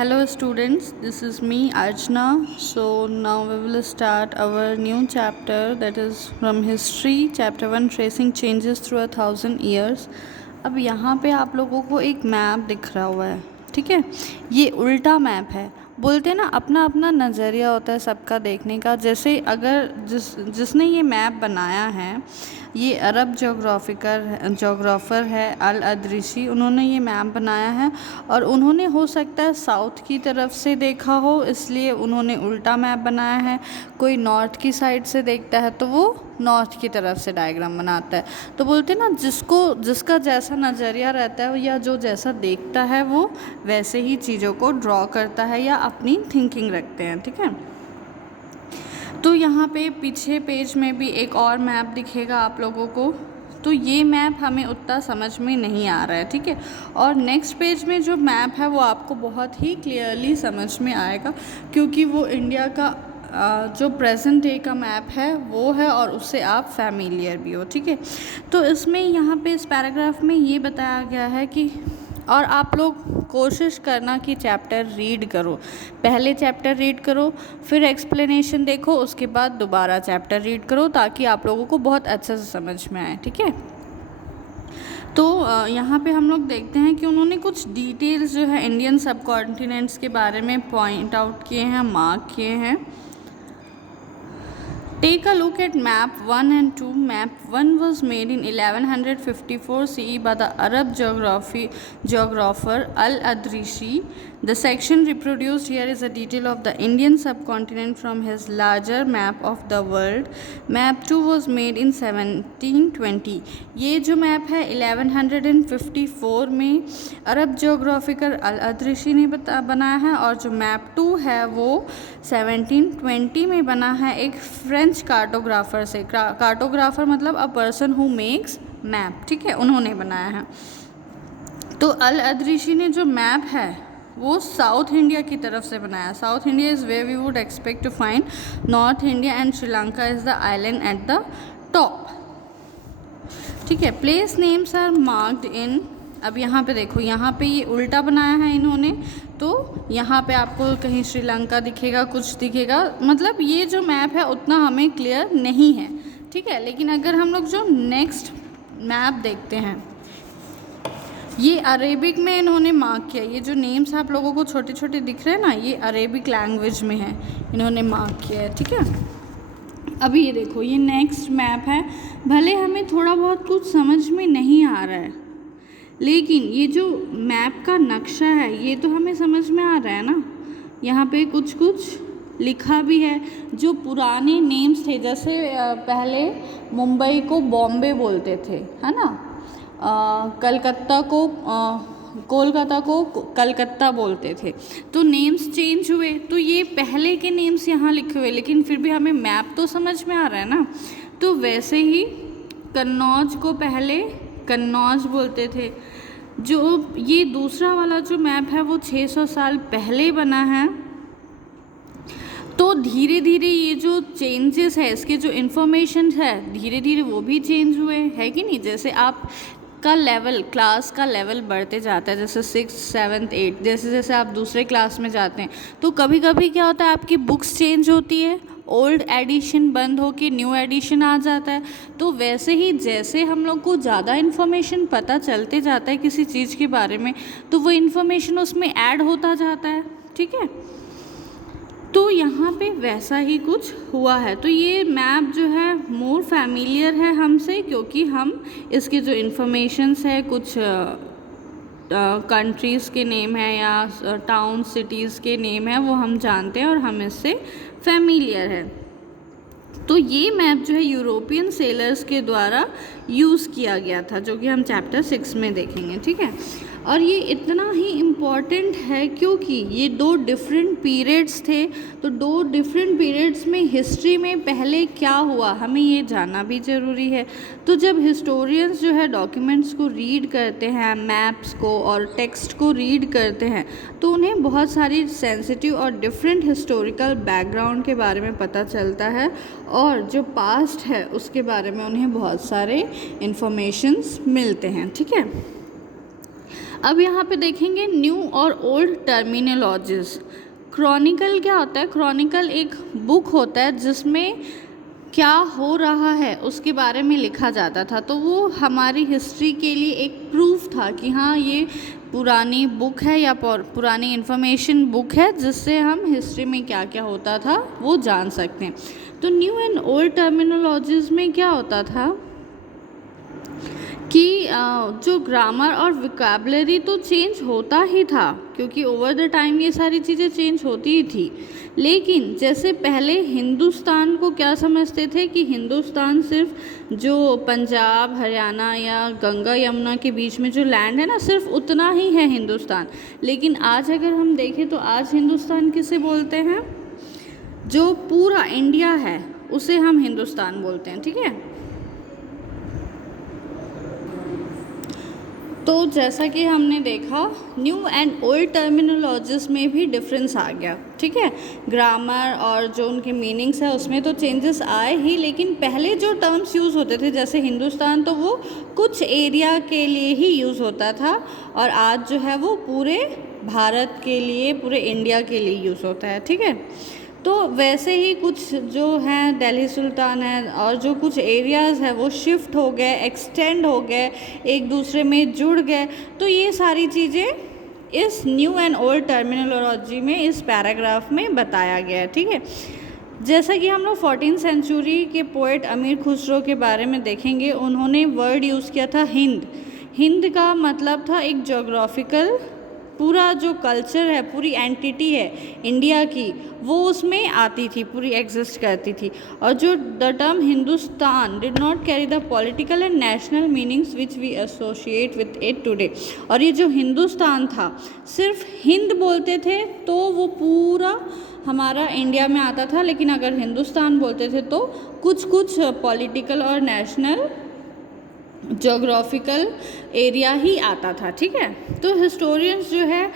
Hello students, this is me Archana. So now we will start our new chapter, that is from history, chapter 1, tracing changes through 1,000 years. अब यहाँ पे आप लोगों को एक map दिख रहा हुआ है, ठीक है। ये उल्टा मैप है। बोलते हैं ना, अपना अपना नज़रिया होता है सबका देखने का। जैसे अगर जिसने ये मैप बनाया है, ये अरब जोग्राफ़र है अल अदरीसी, उन्होंने ये मैप बनाया है। और उन्होंने हो सकता है साउथ की तरफ से देखा हो, इसलिए उन्होंने उल्टा मैप बनाया है। कोई नॉर्थ की साइड से देखता है तो वो नॉर्थ की तरफ से डायग्राम बनाता है। तो बोलते हैं ना, जिसका जैसा नज़रिया रहता है या जो जैसा देखता है वो वैसे ही चीज़ों को ड्रॉ करता है या अपनी थिंकिंग रखते हैं, ठीक है। तो यहाँ पे पीछे पेज में भी एक और मैप दिखेगा आप लोगों को। तो ये मैप हमें उतना समझ में नहीं आ रहा है, ठीक है। और नेक्स्ट पेज में जो मैप है वो आपको बहुत ही क्लियरली समझ में आएगा, क्योंकि वो इंडिया का जो प्रेजेंट डे का मैप है वो है और उससे आप फैमिलियर भी हो, ठीक है। तो इसमें यहाँ पे इस पैराग्राफ में ये बताया गया है कि और आप लोग कोशिश करना कि चैप्टर रीड करो, पहले चैप्टर रीड करो, फिर एक्सप्लेनेशन देखो, उसके बाद दोबारा चैप्टर रीड करो, ताकि आप लोगों को बहुत अच्छे से समझ में आए, ठीक है। तो यहाँ पे हम लोग देखते हैं कि उन्होंने कुछ डिटेल्स जो है इंडियन सब कॉन्टिनेंट्स के बारे में पॉइंट आउट किए हैं, मार्क किए हैं। Take a look at map 1 and 2. Map 1 was made in 1154 CE by the Arab geographer Al-Adrisi. The section reproduced here is a detail of the Indian subcontinent from his larger map of the world. Map 2 was made in 1720. ये जो map है 1154 में अरब जोग्राफिकर अल-अदरीसी ने बनाया है, और जो map 2 है वो 1720 में बना है एक फ्रेंच कार्टोग्राफर से। कार्टोग्राफर मतलब a person who makes map, ठीक है, उन्होंने बनाया है। तो अल-अदरीसी ने जो मैप है वो साउथ इंडिया की तरफ से बनाया। South India is where we would expect to find north India and Sri Lanka is the island at the top, ठीक है। Place names are marked in. अब यहाँ पे देखो, यहाँ पे ये उल्टा बनाया है इन्होंने, तो यहाँ पे आपको कहीं श्रीलंका दिखेगा, कुछ दिखेगा, मतलब ये जो मैप है उतना हमें क्लियर नहीं है, ठीक है। लेकिन अगर हम लोग जो नेक्स्ट मैप देखते हैं, ये अरेबिक में इन्होंने मार्क किया। ये जो नेम्स आप लोगों को छोटे छोटे दिख रहे हैं ना, ये अरेबिक लैंग्वेज में है, इन्होंने मार्क किया है, ठीक है। अभी ये देखो, ये नेक्स्ट मैप है। भले हमें थोड़ा बहुत कुछ समझ में नहीं आ रहा है, लेकिन ये जो मैप का नक्शा है ये तो हमें समझ में आ रहा है ना। यहाँ पे कुछ कुछ लिखा भी है। जो पुराने नेम्स थे, जैसे पहले मुंबई को बॉम्बे बोलते थे, है ना, कलकत्ता को कोलकाता को कलकत्ता बोलते थे, तो नेम्स चेंज हुए। तो ये पहले के नेम्स यहाँ लिखे हुए, लेकिन फिर भी हमें मैप तो समझ में आ रहा है ना। तो वैसे ही कन्नौज को पहले कन्नौज बोलते थे। जो ये दूसरा वाला जो मैप है वो 600 साल पहले बना है। तो धीरे धीरे ये जो चेंजेस है, इसके जो इन्फॉर्मेशन है, धीरे धीरे वो भी चेंज हुए, है कि नहीं। जैसे आप का लेवल, क्लास का लेवल बढ़ते जाता है, जैसे 6th 7th 8th, जैसे जैसे आप दूसरे क्लास में जाते हैं, तो कभी कभी क्या होता है, आपकी बुक्स चेंज होती है, ओल्ड एडिशन बंद हो के न्यू एडिशन आ जाता है। तो वैसे ही जैसे हम लोग को ज़्यादा इन्फॉर्मेशन पता चलते जाता है किसी चीज़ के बारे में, तो वो इन्फॉर्मेशन उसमें ऐड होता जाता है, ठीक है। तो यहाँ पे वैसा ही कुछ हुआ है। तो ये मैप जो है मोर फैमिलियर है हमसे, क्योंकि हम इसके जो इन्फॉर्मेशंस है, कुछ कंट्रीज़ के नेम है या टाउन सिटीज़ के नेम है, वो हम जानते हैं और हम इससे फैमिलियर है। तो ये मैप जो है यूरोपियन सेलर्स के द्वारा यूज़ किया गया था, जो कि हम चैप्टर 6 में देखेंगे, ठीक है। और ये इतना ही इम्पॉर्टेंट है क्योंकि ये 2 डिफरेंट पीरियड्स थे। तो 2 डिफरेंट पीरियड्स में हिस्ट्री में पहले क्या हुआ, हमें ये जानना भी ज़रूरी है। तो जब हिस्टोरियंस जो है डॉक्यूमेंट्स को रीड करते हैं, मैप्स को और टेक्स्ट को रीड करते हैं, तो उन्हें बहुत सारी सेंसिटिव और डिफरेंट हिस्टोरिकल बैकग्राउंड के बारे में पता चलता है, और जो पास्ट है उसके बारे में उन्हें बहुत सारे इन्फॉर्मेशंस मिलते हैं, ठीक है। अब यहाँ पे देखेंगे न्यू और ओल्ड टर्मिनोलॉजीज। क्रॉनिकल क्या होता है? क्रॉनिकल एक बुक होता है जिसमें क्या हो रहा है उसके बारे में लिखा जाता था, तो वो हमारी हिस्ट्री के लिए एक प्रूफ था कि हाँ ये पुरानी बुक है या पुरानी इन्फॉर्मेशन बुक है जिससे हम हिस्ट्री में क्या क्या होता था वो जान सकते हैं। तो न्यू एंड ओल्ड टर्मिनोलॉजीज में क्या होता था कि जो ग्रामर और विकाबलरी तो चेंज होता ही था, क्योंकि ओवर द टाइम ये सारी चीज़ें चेंज होती ही थी। लेकिन जैसे पहले हिंदुस्तान को क्या समझते थे कि हिंदुस्तान सिर्फ जो पंजाब हरियाणा या गंगा यमुना के बीच में जो लैंड है ना, सिर्फ उतना ही है हिंदुस्तान। लेकिन आज अगर हम देखें तो आज हिंदुस्तान किसे बोलते हैं? जो पूरा इंडिया है उसे हम हिंदुस्तान बोलते हैं, ठीक है। तो जैसा कि हमने देखा न्यू एंड ओल्ड टर्मिनोलॉजीज में भी डिफरेंस आ गया, ठीक है। ग्रामर और जो उनके मीनिंग्स है उसमें तो चेंजेस आए ही, लेकिन पहले जो टर्म्स यूज़ होते थे जैसे हिंदुस्तान, तो वो कुछ एरिया के लिए ही यूज़ होता था, और आज जो है वो पूरे भारत के लिए, पूरे इंडिया के लिए यूज़ होता है, ठीक है। तो वैसे ही कुछ जो हैं दिल्ली सुल्तान है और जो कुछ एरियाज़ है वो शिफ्ट हो गए, एक्सटेंड हो गए, एक दूसरे में जुड़ गए। तो ये सारी चीज़ें इस न्यू एंड ओल्ड टर्मिनोलॉजी में इस पैराग्राफ में बताया गया है, ठीक है। जैसा कि हम लोग 14th सेंचुरी के पोएट अमीर खुसरो के बारे में देखेंगे, उन्होंने वर्ड यूज़ किया था हिंद। हिंद का मतलब था एक जोग्राफिकल, पूरा जो कल्चर है, पूरी एंटिटी है इंडिया की, वो उसमें आती थी, पूरी एग्जिस्ट करती थी। और जो the term Hindustan did not carry the political and national meanings which we associate with it today. और ये जो हिंदुस्तान था, सिर्फ हिंद बोलते थे तो वो पूरा हमारा इंडिया में आता था, लेकिन अगर हिंदुस्तान बोलते थे तो कुछ कुछ पॉलिटिकल और नेशनल जोग्राफिकल एरिया ही आता था, ठीक है। तो हिस्टोरियंस जो है,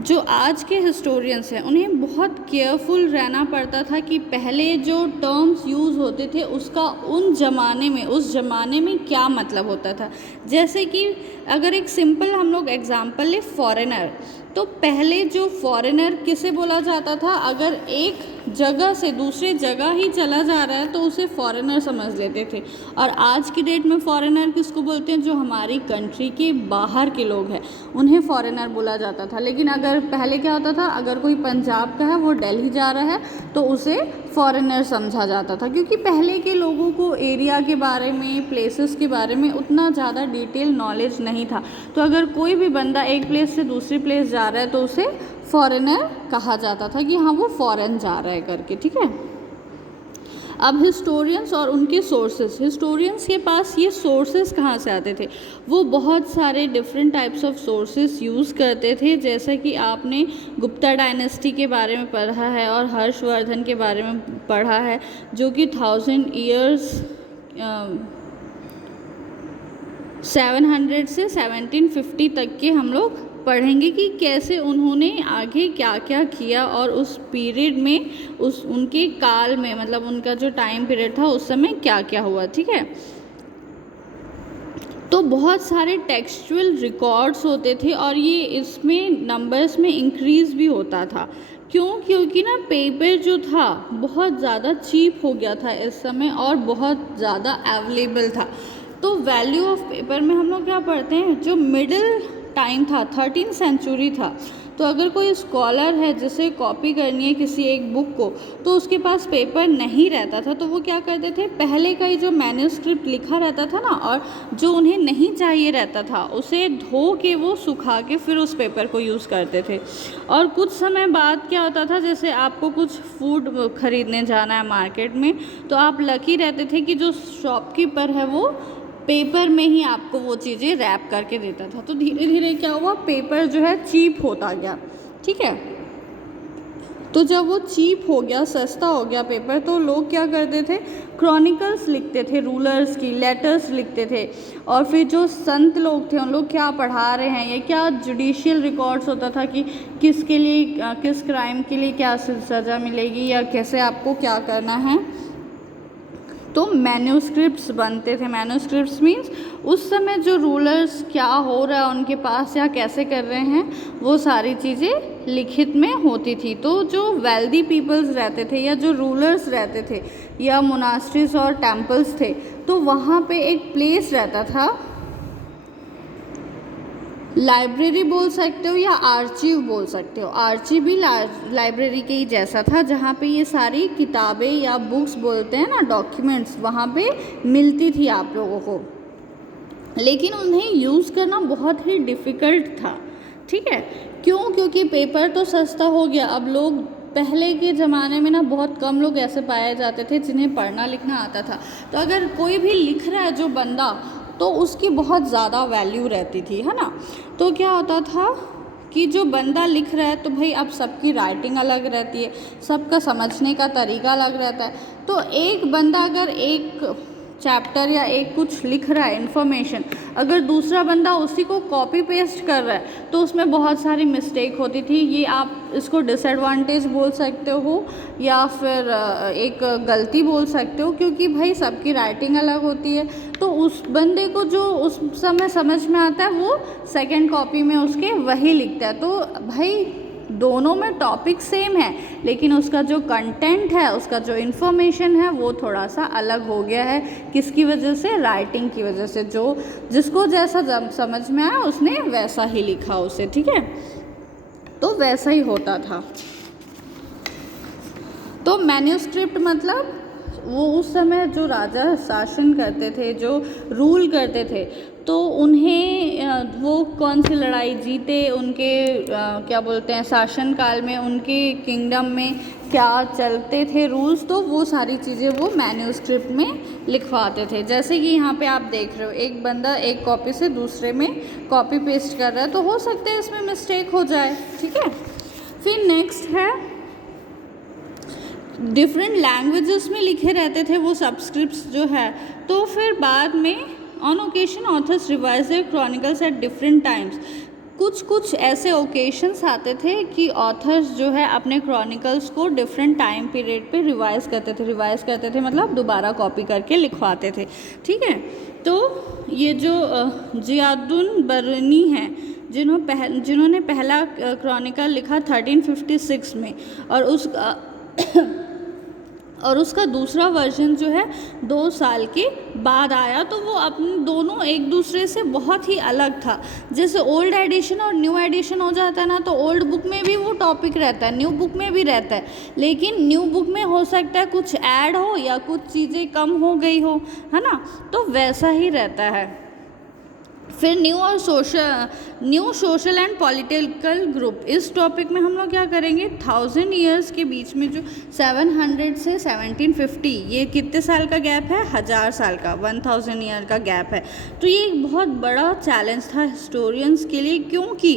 जो आज के हिस्टोरियंस हैं, उन्हें बहुत केयरफुल रहना पड़ता था कि पहले जो टर्म्स यूज़ होते थे उसका उन ज़माने में, उस ज़माने में क्या मतलब होता था। जैसे कि अगर एक सिंपल हम लोग एग्जांपल ले, फॉरेनर, तो पहले जो फॉरेनर किसे बोला जाता था? अगर एक जगह से दूसरे जगह ही चला जा रहा है तो उसे फॉरेनर समझ लेते थे। और आज की डेट में फॉरेनर किसको बोलते हैं? जो हमारी कंट्री के बाहर के लोग हैं उन्हें फॉरेनर बोला जाता था। लेकिन अगर पहले क्या होता था, अगर कोई पंजाब का है वो दिल्ली जा रहा है तो उसे फॉरेनर समझा जाता था, क्योंकि पहले के लोगों को एरिया के बारे में, प्लेसेस के बारे में उतना ज़्यादा डिटेल नॉलेज नहीं था। तो अगर कोई भी बंदा एक प्लेस से दूसरी प्लेस जा रहा है तो उसे फॉरेनर कहा जाता था कि हाँ वो फॉरेन जा रहा है करके, ठीक है। अब हिस्टोरियंस और उनके सोर्सेस, हिस्टोरियंस के पास ये सोर्सेस कहाँ से आते थे? वो बहुत सारे different types of sources use करते थे। जैसा कि आपने गुप्ता डायनेस्टी के बारे में पढ़ा है और हर्षवर्धन के बारे में पढ़ा है, जो कि 1000 ईयर्स 700 से 1750 तक के हम लोग पढ़ेंगे कि कैसे उन्होंने आगे क्या क्या किया और उस पीरियड में, उस उनके काल में, मतलब उनका जो टाइम पीरियड था उस समय क्या क्या हुआ, ठीक है। तो बहुत सारे टेक्सचुअल रिकॉर्ड्स होते थे और ये इसमें नंबर्स में इंक्रीज़ भी होता था। क्यों? क्योंकि ना पेपर जो था बहुत ज़्यादा चीप हो गया था इस समय और बहुत ज़्यादा अवेलेबल था। तो वैल्यू ऑफ पेपर में हम लोग क्या पढ़ते हैं, जो मिडिल टाइम था 13th सेंचुरी था, तो अगर कोई स्कॉलर है जिसे कॉपी करनी है किसी एक बुक को, तो उसके पास पेपर नहीं रहता था, तो वो क्या करते थे, पहले का ही जो मैन्युस्क्रिप्ट लिखा रहता था ना, और जो उन्हें नहीं चाहिए रहता था उसे धो के वो सुखा के फिर उस पेपर को यूज़ करते थे। और कुछ समय बाद क्या होता था, जैसे आपको कुछ फूड खरीदने जाना है मार्केट में, तो आप लकी रहते थे कि जो शॉपकीपर है वो पेपर में ही आपको वो चीज़ें रैप करके देता था। तो धीरे धीरे क्या हुआ, पेपर जो है चीप होता गया, ठीक है। तो जब वो चीप हो गया, सस्ता हो गया पेपर, तो लोग क्या करते थे, क्रॉनिकल्स लिखते थे, रूलर्स की लेटर्स लिखते थे, और फिर जो संत लोग थे उन लोग क्या पढ़ा रहे हैं, ये क्या जुडिशियल रिकॉर्ड्स होता था कि किसके लिए, किस क्राइम के लिए क्या सज़ा मिलेगी या कैसे आपको क्या करना है, तो मैन्यूस्क्रिप्ट्स बनते थे। मैन्यूस्क्रिप्ट्स मीन्स उस समय जो रूलर्स क्या हो रहा है उनके पास या कैसे कर रहे हैं वो सारी चीज़ें लिखित में होती थी। तो जो वेल्दी पीपल्स रहते थे या जो रूलर्स रहते थे या मोनास्ट्रीज और टेम्पल्स थे, तो वहाँ पे एक प्लेस रहता था, लाइब्रेरी बोल सकते हो या आर्चीव बोल सकते हो। आर्चीव भी लाइब्रेरी के ही जैसा था, जहाँ पे ये सारी किताबें या बुक्स बोलते हैं ना, डॉक्यूमेंट्स, वहाँ पे मिलती थी आप लोगों को। लेकिन उन्हें यूज़ करना बहुत ही डिफ़िकल्ट था, ठीक है। क्यों? क्योंकि पेपर तो सस्ता हो गया। अब लोग, पहले के ज़माने में ना बहुत कम लोग ऐसे पाए जाते थे जिन्हें पढ़ना लिखना आता था। तो अगर कोई भी लिख रहा है जो बंदा, तो उसकी बहुत ज़्यादा वैल्यू रहती थी, है ना। तो क्या होता था कि जो बंदा लिख रहा है, तो भाई अब सबकी राइटिंग अलग रहती है, सबका समझने का तरीका अलग रहता है। तो एक बंदा अगर एक चैप्टर या एक कुछ लिख रहा है इन्फॉर्मेशन, अगर दूसरा बंदा उसी को कॉपी पेस्ट कर रहा है तो उसमें बहुत सारी मिस्टेक होती थी। ये आप इसको डिसएडवांटेज बोल सकते हो या फिर एक गलती बोल सकते हो, क्योंकि भाई सबकी राइटिंग अलग होती है। तो उस बंदे को जो उस समय समझ में आता है वो सेकंड कॉपी में उसके वही लिखता है। तो भाई दोनों में टॉपिक सेम है, लेकिन उसका जो कंटेंट है, उसका जो इन्फॉर्मेशन है वो थोड़ा सा अलग हो गया है। किसकी वजह से? राइटिंग की वजह से। जो जिसको जैसा समझ में आया उसने वैसा ही लिखा उसे, ठीक है। तो वैसा ही होता था। तो मैन्यूस्क्रिप्ट मतलब वो उस समय जो राजा शासन करते थे, जो रूल करते थे, तो उन्हें वो कौन सी लड़ाई जीते, उनके क्या बोलते हैं शासन काल में, उनके किंगडम में क्या चलते थे रूल्स, तो वो सारी चीज़ें वो मैन्यूस्क्रिप्ट में लिखवाते थे। जैसे कि यहाँ पे आप देख रहे हो, एक बंदा एक कॉपी से दूसरे में कॉपी पेस्ट कर रहा है, तो हो सकता है इसमें मिस्टेक हो जाए, ठीक है। फिर नेक्स्ट है, डिफरेंट लैंग्वेजेस में लिखे रहते थे वो सबस्क्रिप्ट्स जो है। तो फिर बाद में on occasion authors revise their chronicles at different times. कुछ ऐसे ओकेशंस आते थे कि ऑथर्स जो है अपने क्रॉनिकल्स को डिफरेंट टाइम पीरियड पे रिवाइज करते थे मतलब दोबारा कॉपी करके लिखवाते थे, ठीक है। तो ये जो जियादुन बरनी हैं, जिन्होंने पहला क्रॉनिकल लिखा 1356 में, और उसका दूसरा वर्जन जो है 2 साल के बाद आया। तो वो अपने दोनों एक दूसरे से बहुत ही अलग था। जैसे ओल्ड एडिशन और न्यू एडिशन हो जाता है ना, तो ओल्ड बुक में भी वो टॉपिक रहता है, न्यू बुक में भी रहता है, लेकिन न्यू बुक में हो सकता है कुछ ऐड हो या कुछ चीज़ें कम हो गई हो, है ना। तो वैसा ही रहता है। फिर new social and political group, इस टॉपिक में हम लोग क्या करेंगे, 1000 ईयर्स के बीच में जो 700 से 1750, ये कितने साल का गैप है? 1000 साल का, 1000 ईयर का गैप है। तो ये एक बहुत बड़ा चैलेंज था हिस्टोरियंस के लिए, क्योंकि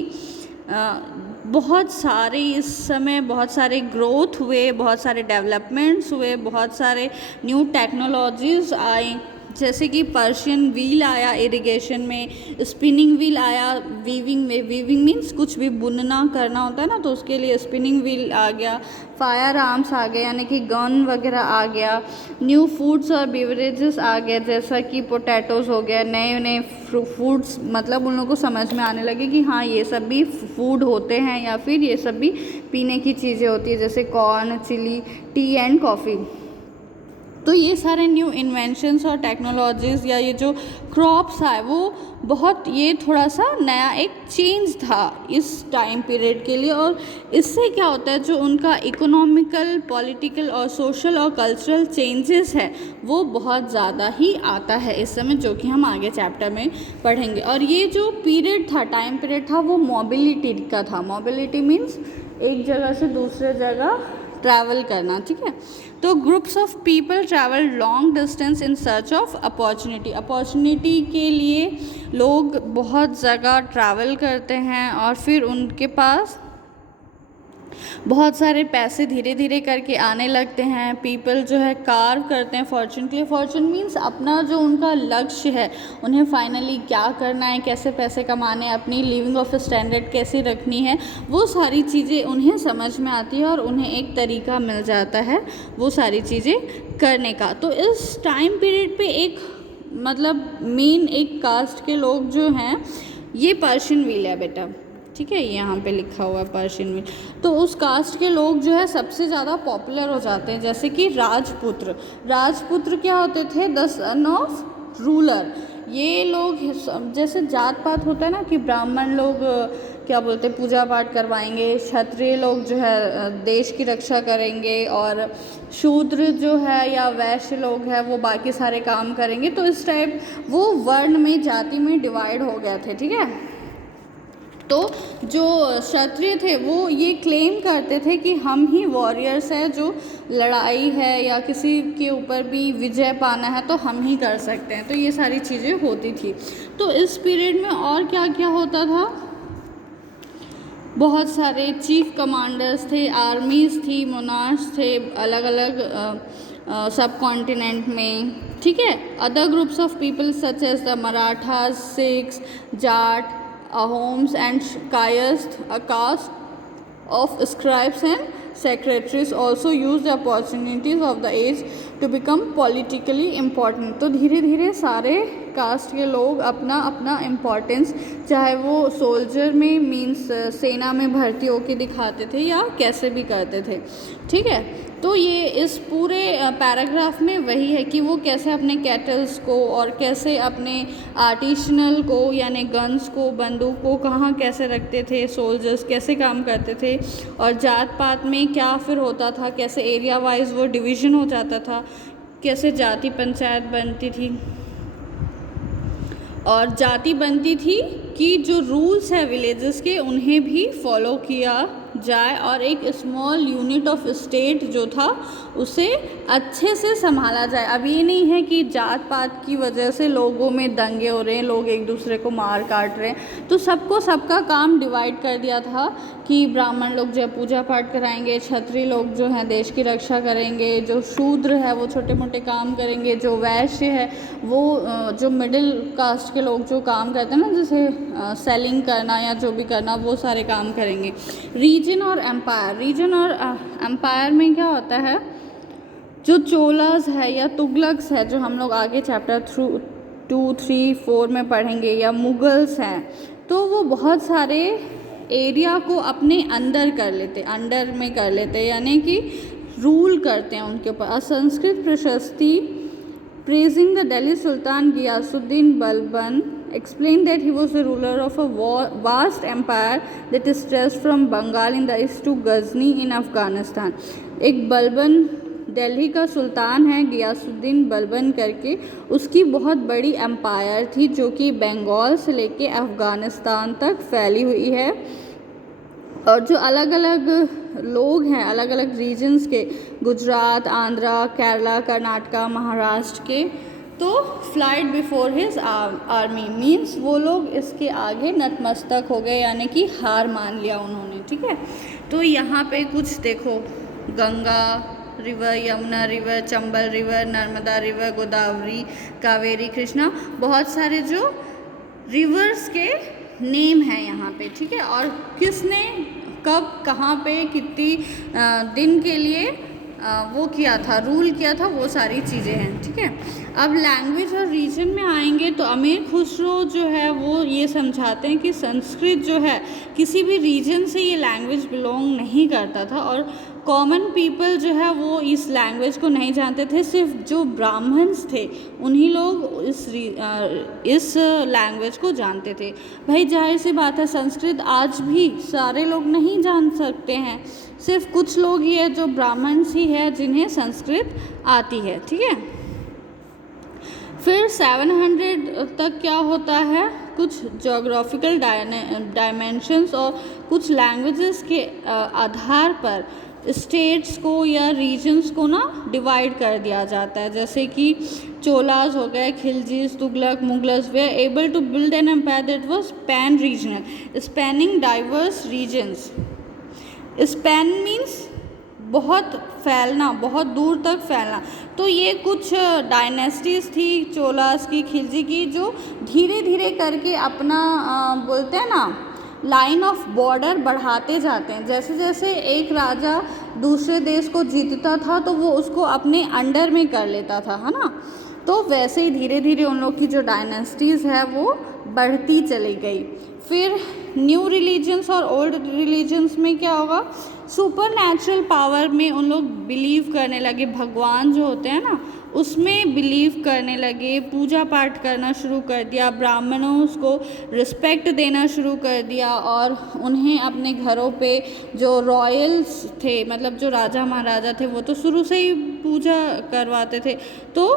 बहुत सारे इस समय बहुत सारे ग्रोथ हुए, बहुत सारे डेवलपमेंट्स हुए, बहुत सारे न्यू टेक्नोलॉजीज़ आई, जैसे कि पर्शियन व्हील आया इरिगेशन में, स्पिनिंग व्हील आया वीविंग में। वीविंग मीन्स कुछ भी बुनना करना होता है ना, तो उसके लिए स्पिनिंग व्हील आ गया। फायर आर्म्स आ गए, यानी कि गन वगैरह आ गया। न्यू फूड्स और बेवरेजेस आ गया, जैसा कि पोटैटोज़ हो गया। नए नए फूड्स, मतलब उन लोगों को समझ में आने लगे कि हाँ ये सब भी फूड होते हैं, या फिर ये सब भी पीने की चीज़ें होती है, जैसे corn, chilli, tea and coffee. तो ये सारे न्यू इन्वेंशंस और टेक्नोलॉजीज़ या ये जो क्रॉप्स आए, वो बहुत, ये थोड़ा सा नया एक चेंज था इस टाइम पीरियड के लिए। और इससे क्या होता है, जो उनका इकोनॉमिकल, पॉलिटिकल और सोशल और कल्चरल चेंजेस है वो बहुत ज़्यादा ही आता है इस समय, जो कि हम आगे चैप्टर में पढ़ेंगे। और ये जो पीरियड था, टाइम पीरियड था, वो मोबिलिटी का था। मोबिलिटी मीन्स एक जगह से दूसरे जगह ट्रैवल करना, ठीक है। तो groups of people travel long distance in search of opportunity के लिए लोग बहुत जगह ट्रैवल करते हैं, और फिर उनके पास बहुत सारे पैसे धीरे धीरे करके आने लगते हैं। पीपल जो है कार्व करते हैं फॉर्चून के लिए। फॉर्चून मीन्स अपना जो उनका लक्ष्य है, उन्हें फाइनली क्या करना है, कैसे पैसे कमाने हैं, अपनी लिविंग ऑफ स्टैंडर्ड कैसे रखनी है, वो सारी चीज़ें उन्हें समझ में आती है और उन्हें एक तरीका मिल जाता है वो सारी चीज़ें करने का। तो इस टाइम पीरियड पे एक मतलब मेन एक कास्ट के लोग जो हैं, ये पर्शियन व्हील है बेटा, ठीक है, यहाँ पे लिखा हुआ है पर्शियन व्हील। तो उस कास्ट के लोग जो है सबसे ज़्यादा पॉपुलर हो जाते हैं, जैसे कि राजपुत्र। राजपुत्र क्या होते थे? The son of ruler. ये लोग जैसे जात पात होता है ना कि ब्राह्मण लोग क्या बोलते हैं, पूजा पाठ करवाएंगे, क्षत्रिय लोग जो है देश की रक्षा करेंगे, और शूद्र जो है या वैश्य लोग हैं वो बाकी सारे काम करेंगे। तो इस टाइप वो वर्ण में, जाति में डिवाइड हो गए थे, ठीक है। तो जो क्षत्रिय थे वो ये क्लेम करते थे कि हम ही वॉरियर्स हैं, जो लड़ाई है या किसी के ऊपर भी विजय पाना है तो हम ही कर सकते हैं। तो ये सारी चीज़ें होती थी। तो इस पीरियड में और क्या क्या होता था? बहुत सारे चीफ कमांडर्स थे, आर्मीज़ थी, मोनार्क्स थे अलग अलग सब कॉन्टिनेंट में, ठीक है। Other groups of people such as the Marathas, Sikhs, Jat, Ahoms and Kayast, a caste of scribes and secretaries, also used the opportunities of the age to become politically important। तो धीरे धीरे सारे कास्ट के लोग अपना अपना इम्पोर्टेंस, चाहे वो सोल्जर में मीन्स सेना में भर्ती होकर दिखाते थे या कैसे भी करते थे, ठीक है। तो ये इस पूरे पैराग्राफ में वही है कि वो कैसे अपने कैटल्स को और कैसे अपने आर्टिशनल को यानी गन्स को, बंदूक को कहाँ कैसे रखते थे, सोल्जर्स कैसे काम करते थे, और जात पात में क्या फिर होता था, कैसे एरिया वाइज वो डिवीज़न हो जाता था, कैसे जाति पंचायत बनती थी। और जाति बनती थी कि जो रूल्स है विलेजेस के उन्हें भी फॉलो किया जाए, और एक स्मॉल यूनिट ऑफ स्टेट जो था उसे अच्छे से संभाला जाए। अब ये नहीं है कि जात पात की वजह से लोगों में दंगे हो रहे हैं, लोग एक दूसरे को मार काट रहे हैं। तो सबको सबका काम डिवाइड कर दिया था कि ब्राह्मण लोग जो पूजा पाठ कराएंगे, क्षत्रिय लोग जो हैं देश की रक्षा करेंगे, जो शूद्र है वो छोटे मोटे काम करेंगे, जो वैश्य है वो जो मिडिल कास्ट के लोग जो काम करते हैं ना, जैसे सेलिंग करना या जो भी करना, वो सारे काम करेंगे। रीजन और एम्पायर, रीजन और एम्पायर में क्या होता है, जो चोलास है या तुगलक्स है जो हम लोग आगे चैप्टर 2, 3, 4 में पढ़ेंगे, या मुगल्स हैं, तो वो बहुत सारे एरिया को अपने अंदर कर लेते, अंडर में कर लेते, यानी कि रूल करते हैं उनके ऊपर। Sanskrit prashasti praising the Delhi sultan Ghiyasuddin Balban explained that he was the ruler of a vast empire that stretched from Bengal in the east to Ghazni in Afghanistan। एक बलबन दिल्ली का सुल्तान है गियासुद्दीन बलबन करके, उसकी बहुत बड़ी एम्पायर थी जो कि बंगाल से लेके अफ़गानिस्तान तक फैली हुई है। और जो अलग अलग लोग हैं अलग अलग रीजन्स के, गुजरात, आंध्रा, केरला, कर्नाटका, महाराष्ट्र के, तो flight before his army means वो लोग इसके आगे नतमस्तक हो गए, यानी कि हार मान लिया उन्होंने, ठीक है। तो यहाँ पे कुछ देखो, Ganga river, Yamuna river, Chambal river, Narmada river, Godavari, Kaveri, Krishna, बहुत सारे जो रिवर्स के नेम हैं यहाँ पे, ठीक है। और किसने कब कहाँ पे कितनी दिन के लिए वो किया था, रूल किया था, वो सारी चीज़ें हैं, ठीक है। अब लैंग्वेज और रीजन में आएंगे तो अमीर खुसरो जो है वो ये समझाते हैं कि संस्कृत जो है किसी भी रीजन से ये लैंग्वेज बिलोंग नहीं करता था, और कॉमन पीपल जो है वो इस लैंग्वेज को नहीं जानते थे, सिर्फ जो ब्राह्मण्स थे उन्हीं लोग इस लैंग्वेज को जानते थे। भाई जाहिर सी बात है, संस्कृत आज भी सारे लोग नहीं जान सकते हैं, सिर्फ कुछ लोग ही है जो ब्राह्मण्स ही है जिन्हें संस्कृत आती है, ठीक है। फिर 700 तक क्या होता है, कुछ जोग्राफिकल डायमेंशंस और कुछ लैंग्वेजेस के आधार पर स्टेट्स को या रीजन्स को ना डिवाइड कर दिया जाता है। जैसे कि चोलास हो गए, खिलजीज, तुगलक, मुगल्स वे able to build an empire that was pan regional spanning diverse regions. Span means बहुत फैलना, बहुत दूर तक फैलना। तो ये कुछ डायनेस्टीज़ थी चोलास की, खिलजी की, जो धीरे धीरे करके अपना बोलते हैं ना, लाइन ऑफ बॉर्डर बढ़ाते जाते हैं। जैसे जैसे एक राजा दूसरे देश को जीतता था तो वो उसको अपने अंडर में कर लेता था, है ना। तो वैसे ही धीरे धीरे उन लोग की जो डायनेस्टीज़ है वो बढ़ती चली गई। फिर न्यू रिलीजन्स और ओल्ड रिलीजन्स में क्या होगा, सुपर नेचुरल पावर में उन लोग बिलीव करने लगे। भगवान जो होते हैं ना उसमें बिलीव करने लगे, पूजा पाठ करना शुरू कर दिया, ब्राह्मणों को रिस्पेक्ट देना शुरू कर दिया और उन्हें अपने घरों पे जो रॉयल्स थे, मतलब जो राजा महाराजा थे, वो तो शुरू से ही पूजा करवाते थे। तो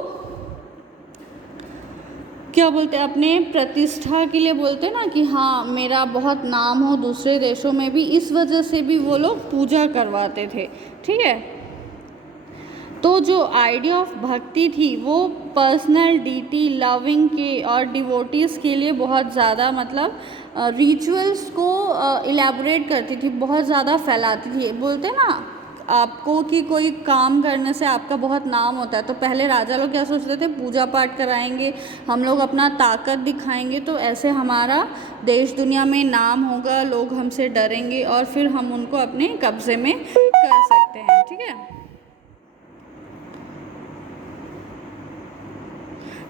क्या बोलते हैं, अपने प्रतिष्ठा के लिए बोलते ना कि हाँ मेरा बहुत नाम हो दूसरे देशों में भी, इस वजह से भी वो लोग पूजा करवाते थे। ठीक है, तो जो आइडिया ऑफ भक्ति थी वो पर्सनल डीटी लविंग के और डिवोटीज़ के लिए बहुत ज़्यादा मतलब रिचुअल्स को इलेबोरेट करती थी, बहुत ज़्यादा फैलाती थी। बोलते ना आपको कि कोई काम करने से आपका बहुत नाम होता है, तो पहले राजा लोग क्या सोचते थे, पूजा पाठ कराएंगे, हम लोग अपना ताकत दिखाएंगे तो ऐसे हमारा देश दुनिया में नाम होगा, लोग हमसे डरेंगे और फिर हम उनको अपने कब्जे में कर सकते हैं। ठीक है,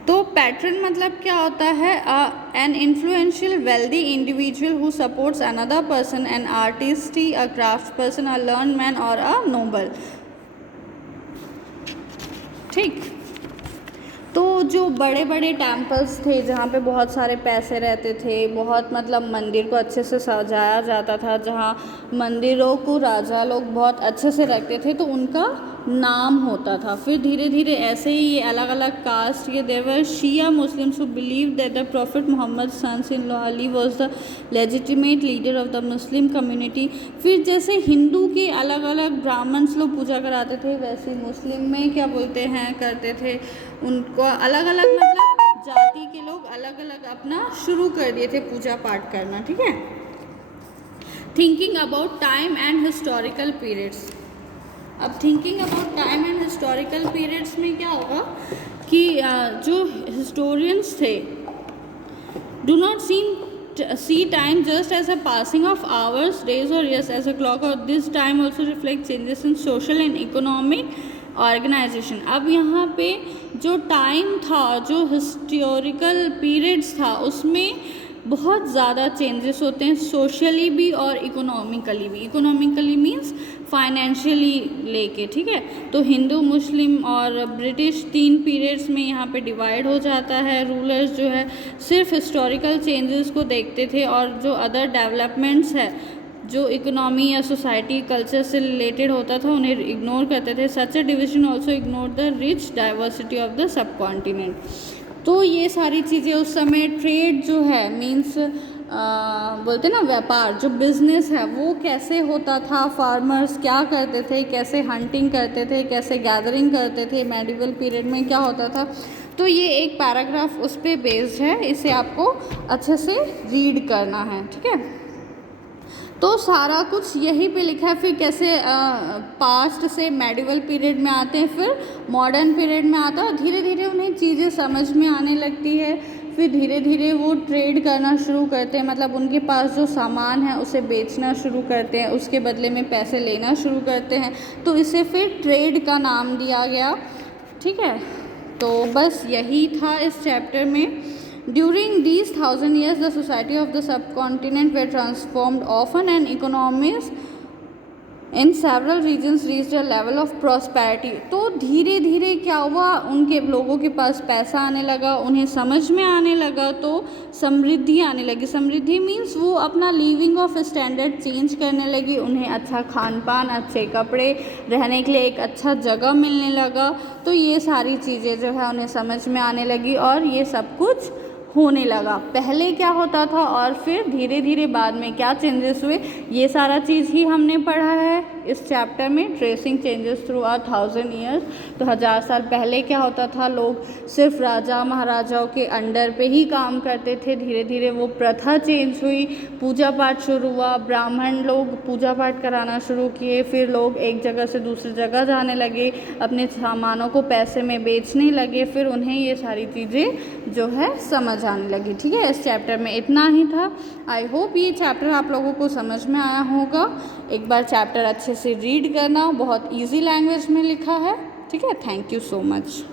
तो पैट्रन मतलब क्या होता है, an influential wealthy individual who supports another person, an artist, a craft person, a learn man और अ नोबल। ठीक, तो जो बड़े बड़े टेम्पल्स थे जहाँ पे बहुत सारे पैसे रहते थे, बहुत मतलब मंदिर को अच्छे से सजाया जाता था, जहाँ मंदिरों को राजा लोग बहुत अच्छे से रखते थे तो उनका नाम होता था। फिर धीरे धीरे ऐसे ही ये अलग अलग कास्ट, ये they were Shia Muslims who believe that the prophet Mohammad sons in law Ali was the legitimate leader of the Muslim community. फिर जैसे हिंदू के अलग अलग ब्राह्मण्स लोग पूजा कराते थे, वैसे मुस्लिम में क्या बोलते हैं करते थे, उनको अलग अलग मतलब जाति के लोग अलग अलग अपना शुरू कर दिए थे पूजा पाठ करना। ठीक है, thinking about time and historical periods. अब thinking about time and historical periods में क्या होगा कि जो हिस्टोरियंस थे do not see time just as a passing of hours, days or years as a clock, or this time also reflects changes in social and economic organisation. अब यहाँ पे जो टाइम था, जो हिस्टोरिकल पीरियड्स था, उसमें बहुत ज़्यादा चेंजेस होते हैं सोशली भी और इकोनॉमिकली भी। इकोनॉमिकली मीन्स फाइनेंशियली लेके। ठीक है, तो हिंदू, मुस्लिम और ब्रिटिश 3 पीरियड्स में यहाँ पे डिवाइड हो जाता है। रूलर्स जो है सिर्फ हिस्टोरिकल चेंजेस को देखते थे और जो अदर डेवलपमेंट्स है जो इकोनॉमी या सोसाइटी कल्चर से रिलेटेड होता था उन्हें इग्नोर करते थे। Such a division also ignore the rich diversity of the subcontinent. तो ये सारी चीज़ें उस समय ट्रेड जो है मीन्स बोलते ना व्यापार, जो बिजनेस है वो कैसे होता था, फार्मर्स क्या करते थे, कैसे हंटिंग करते थे, कैसे गैदरिंग करते थे, मेडिवल पीरियड में क्या होता था। तो ये एक पैराग्राफ उस पर बेस्ड है, इसे आपको अच्छे से रीड करना है। ठीक है, तो सारा कुछ यहीं पे लिखा है। फिर कैसे पास्ट से मेडिवल पीरियड में आते हैं, फिर मॉडर्न पीरियड में आता है, धीरे धीरे उन्हें चीज़ें समझ में आने लगती है। फिर धीरे धीरे वो ट्रेड करना शुरू करते हैं, मतलब उनके पास जो सामान है उसे बेचना शुरू करते हैं, उसके बदले में पैसे लेना शुरू करते हैं, तो इसे फिर ट्रेड का नाम दिया गया। ठीक है, तो बस यही था इस चैप्टर में। During these 1000 years, the society of the subcontinent were transformed often, and economies in several regions reached a level of prosperity. तो धीरे धीरे क्या हुआ, उनके लोगों के पास पैसा आने लगा, उन्हें समझ में आने लगा, तो समृद्धि आने लगी। समृद्धि मीन्स वो अपना लिविंग ऑफ स्टैंडर्ड चेंज करने लगी, उन्हें अच्छा खान पान, अच्छे कपड़े, रहने के लिए एक अच्छा जगह मिलने लगा। तो ये सारी चीज़ें जो है उन्हें समझ में आने लगी और ये सब कुछ होने लगा। पहले क्या होता था और फिर धीरे धीरे बाद में क्या चेंजेस हुए, ये सारा चीज़ ही हमने पढ़ा है इस चैप्टर में, ट्रेसिंग चेंजेस थ्रू 1000 ईयर्स। तो 1000 साल पहले क्या होता था, लोग सिर्फ राजा महाराजाओं के अंडर पे ही काम करते थे। धीरे धीरे वो प्रथा चेंज हुई, पूजा पाठ शुरू हुआ, ब्राह्मण लोग पूजा पाठ कराना शुरू किए, फिर लोग एक जगह से दूसरी जगह जाने लगे, अपने सामानों को पैसे में बेचने लगे, फिर उन्हें ये सारी चीज़ें जो है समझ समझ आने लगी। ठीक है, इस चैप्टर में इतना ही था। आई होप ये चैप्टर आप लोगों को समझ में आया होगा। एक बार चैप्टर अच्छे से रीड करना, बहुत ईजी लैंग्वेज में लिखा है। ठीक है, थैंक यू सो मच।